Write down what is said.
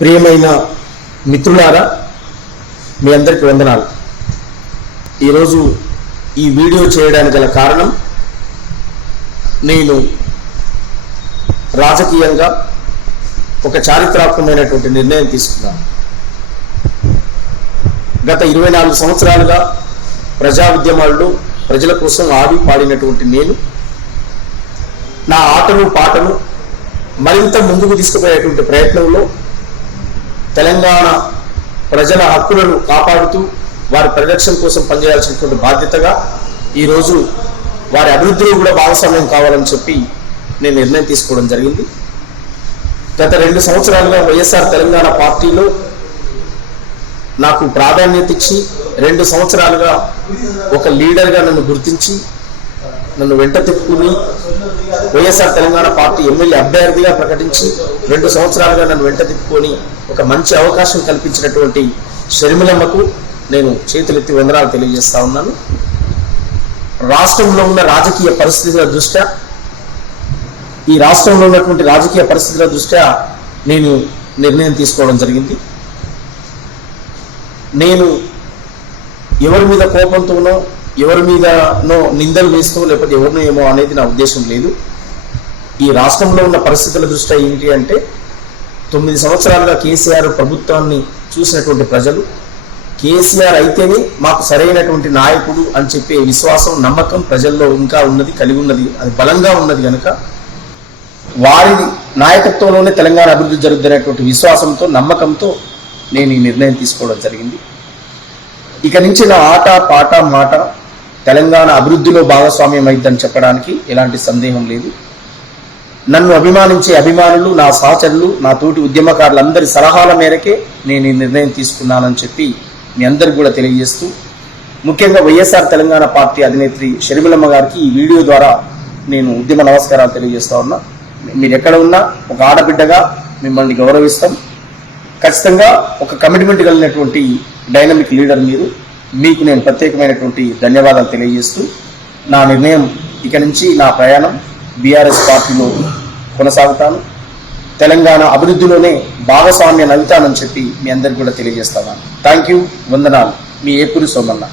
ప్రియమైన మిత్రులారా, మీ అందరికీ వందనాలు. ఈరోజు ఈ వీడియో చేయడానికి గల కారణం, నేను రాజకీయంగా ఒక చారిత్రాత్మకమైనటువంటి నిర్ణయం తీసుకున్నాను. గత 24 సంవత్సరాలుగా ప్రజా ఉద్యమాల్లో ప్రజల కోసం ఆడి పాడినటువంటి నేను నా ఆటను పాటను మరింత ముందుకు తీసుకుపోయేటువంటి ప్రయత్నంలో తెలంగాణ ప్రజల హక్కులను కాపాడుతూ వారి పరిరక్షణ కోసం పనిచేయాల్సినటువంటి బాధ్యతగా ఈరోజు వారి అభివృద్ధిలో కూడా భాగస్వామ్యం కావాలని చెప్పి నేను నిర్ణయం తీసుకోవడం జరిగింది. గత 2 సంవత్సరాలుగా వైఎస్ఆర్ తెలంగాణ పార్టీలో నాకు ప్రాధాన్యత ఇచ్చి 2 సంవత్సరాలుగా ఒక లీడర్గా నన్ను గుర్తించి నన్ను వెంట తిప్పుకుని వైఎస్ఆర్ తెలంగాణ పార్టీ ఎమ్మెల్యే అభ్యర్థిగా ప్రకటించి 2 సంవత్సరాలుగా నన్ను వెంట తిప్పుకొని ఒక మంచి అవకాశం కల్పించినటువంటి షర్మిలమ్మకు నేను చేతులెత్తి వందనాలు తెలియజేస్తా ఉన్నాను. రాష్ట్రంలో ఉన్న రాజకీయ పరిస్థితుల దృష్ట్యా, ఈ రాష్ట్రంలో ఉన్నటువంటి రాజకీయ పరిస్థితుల దృష్ట్యా నేను నిర్ణయం తీసుకోవడం జరిగింది. నేను ఎవరి మీద కోపంతోనో ఎవరి మీదనో నిందలు వేస్తూ లేకపోతే ఎవరినో ఏమో అనేది నా ఉద్దేశం లేదు. ఈ రాష్ట్రంలో ఉన్న పరిస్థితుల దృష్ట్యా ఏంటి అంటే, 9 సంవత్సరాలుగా కేసీఆర్ ప్రభుత్వాన్ని చూసినటువంటి ప్రజలు కేసీఆర్ అయితేనే మాకు సరైనటువంటి నాయకుడు అని చెప్పే విశ్వాసం, నమ్మకం ప్రజల్లో ఇంకా ఉన్నది, కలిగి ఉన్నది, అది బలంగా ఉన్నది కనుక వారి నాయకత్వంలోనే తెలంగాణ అభివృద్ధి జరుగుతున్నటువంటి విశ్వాసంతో, నమ్మకంతో నేను ఈ నిర్ణయం తీసుకోవడం జరిగింది. ఇక నుంచి నా ఆట పాట మాట తెలంగాణ అభివృద్ధిలో భాగస్వామ్యం అయిద్దని చెప్పడానికి ఎలాంటి సందేహం లేదు. నన్ను అభిమానించే అభిమానులు, నా సహచరులు, నా తోటి ఉద్యమకారులందరి సలహాల మేరకే నేను ఈ నిర్ణయం తీసుకున్నానని చెప్పి మీ అందరికి కూడా తెలియజేస్తూ, ముఖ్యంగా వైఎస్ఆర్ తెలంగాణ పార్టీ అధినేత్రి షర్మిలమ్మ గారికి ఈ వీడియో ద్వారా నేను ఉద్యమ నమస్కారాలు తెలియజేస్తా ఉన్నా. మీరు ఎక్కడ ఉన్నా ఒక ఆడబిడ్డగా మిమ్మల్ని గౌరవిస్తాం. ఖచ్చితంగా ఒక కమిట్మెంట్ కలిగినటువంటి డైనమిక్ లీడర్ మీరు. మీకు నేను ప్రత్యేకమైనటువంటి ధన్యవాదాలు తెలియజేస్తూ, నా నిర్ణయం ఇక నుంచి నా ప్రయాణం బీఆర్ఎస్ పార్టీలో కొనసాగుతాను. తెలంగాణ అభివృద్ధిలోనే భాగస్వామ్యం అవుతానని చెప్పి మీ అందరికి కూడా తెలియజేస్తాను. థ్యాంక్ యూ, వందనాలు. మీ ఏపూరి సోమన్న.